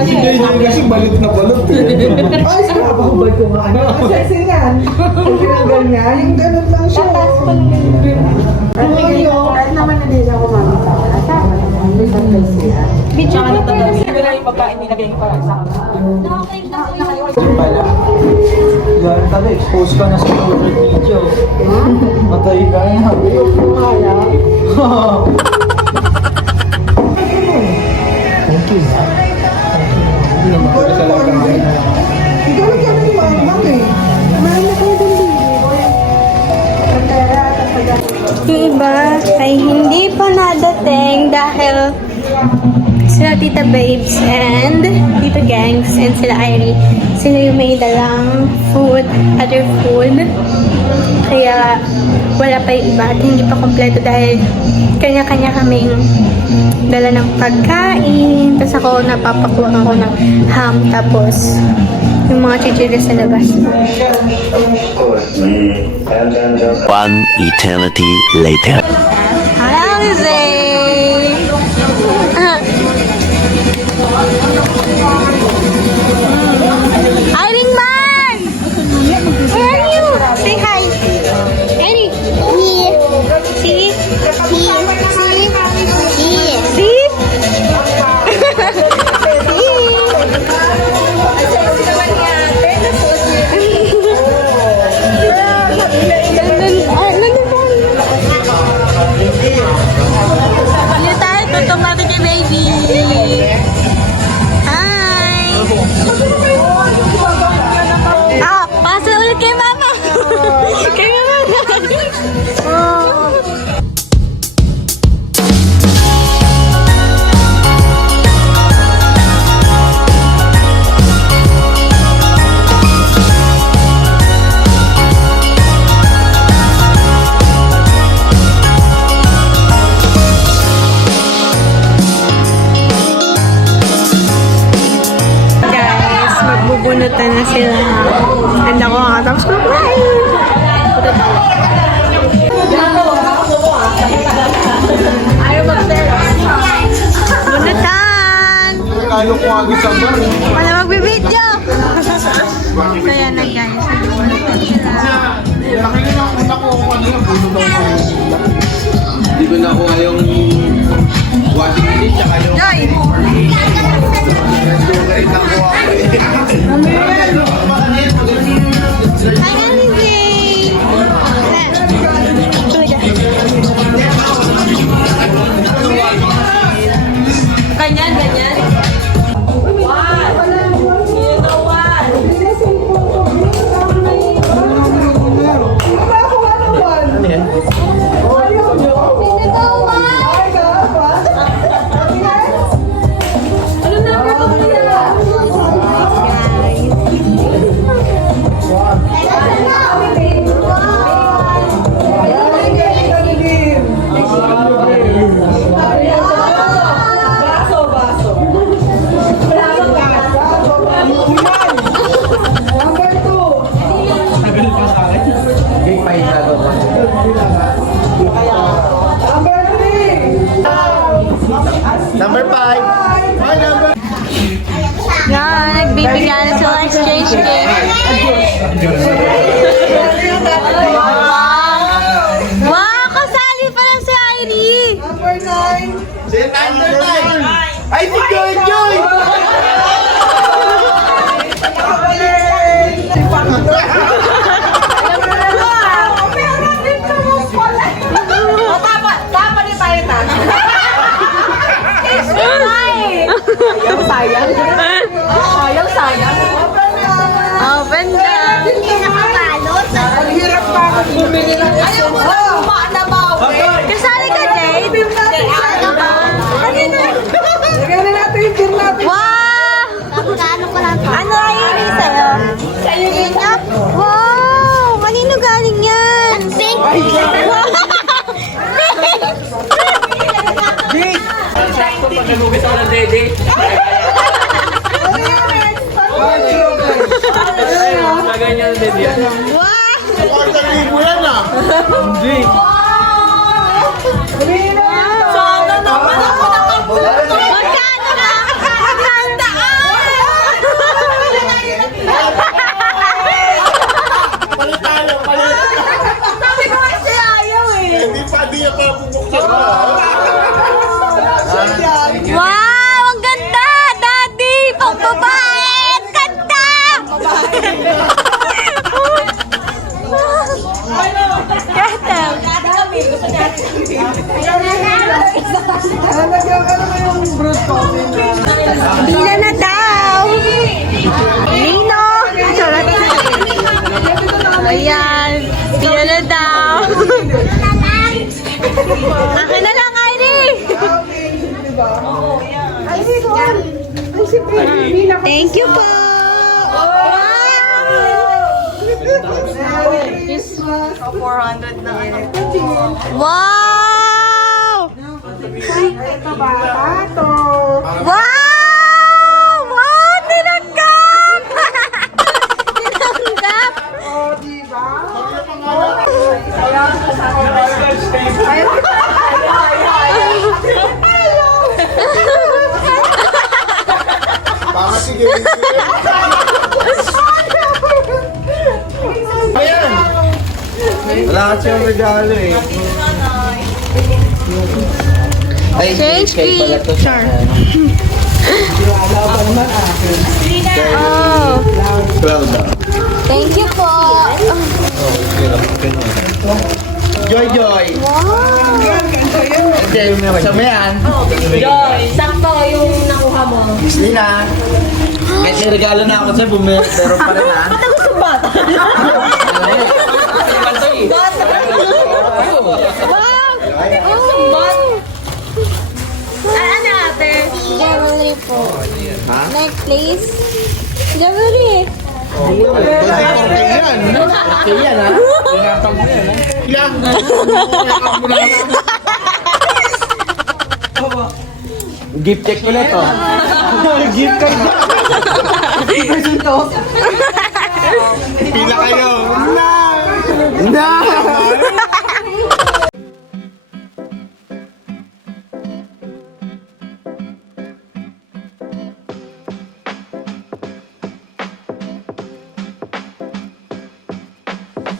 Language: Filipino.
Hindi niya kasi balot na balot. Ay, sinabahubad ko nga. Kasi yan. Yung tinanggal niya, yung ganun lang siya. Tatas pa lang yun. Kahit naman na din ako mamita. Video na pa yun. Siguro yung pagkain nilagay ko para sa Pala. Yan, tabi, expose ka na sa favorite video. Matay ka na. Thank you. Hindi naman ko sa lahat ng mga. Ikaw lang kami lumabang eh. Meron na kayo din Yung iba ay hindi pa nadating dahil sila Tita Babes and Tita Gangs and sila Irie, sila yung may dalang food, other food. Kaya wala pa yung iba at hindi pa kompleto dahil kanya-kanya kaming dala ng pagkain. Tapos ako napapakuha ako ng ham tapos yung mga chichiris sa labas. One eternity later. Amazing! Iring Man! Where are you? Say hi! Eddie! See? Pasa ulit kay Mama! Kay Mama! Guys, magbubunutan na sila. And ako tapos ko kumain. Ayaw bunutan! Kalo ko agad sa bar. Wala magbibideo! Kaya na guys, magbubunutan sila. Laki na lang una ko kung ano yung puno daw ko. Hindi ko nakuha yung washing machine tsaka yung... Joy! Hi, Annie! Ganyan, ganyan. Ano yan? Number 5. Hi, number. Yan, nagbibigyan na sila exchange game. Wow, kasali pa lang si Irie. Number 9. Number 9. Ay, si Joy Joy! Sayang. Open na. Ang hirap pa bumili ng ayaw mo na Kasali ka, Jade? Ano ba? Lagyan na natin yung beer natin. Wow! Ano Irie sa'yo? Sa'yo din niya? Wow! Kanino galing yan? Pink! Wow! Pagkagugas ako ng dede. Ganyan ang dede. Order libo yan ah! Hindi. Sana naman ako nakapulot. Magkano na? 100! Akin na lang, Ivy! Okay, di ba? Ay, dito. Ay, si Pina. Thank you po! Wow! Merry Christmas. 400 na ano. Wow! Ito bata to. Wow! Wow! Tinanggap! Tinanggap! Oh, di ba? Para sige. Ayan! Wala ka siyang regalo eh. Ay, Change cake pala to. picture. Wala pa naman akin. Oh, 12 na. thank you po. Joy, Joy! Okay, sabi yan. Joy, sakto yung nakuha mo. Lina, kahit may regalo na ako sa'yo, pero pa rin ha. Ba't gusto ba? Ano ate? Jewelry po. Necklace. Jewelry. Okay yan. Okay yan ha. Ingatan mo yan ha. Ilang? Ingatan mo lang. Gift check ko na to. Gift card. Pila kayo.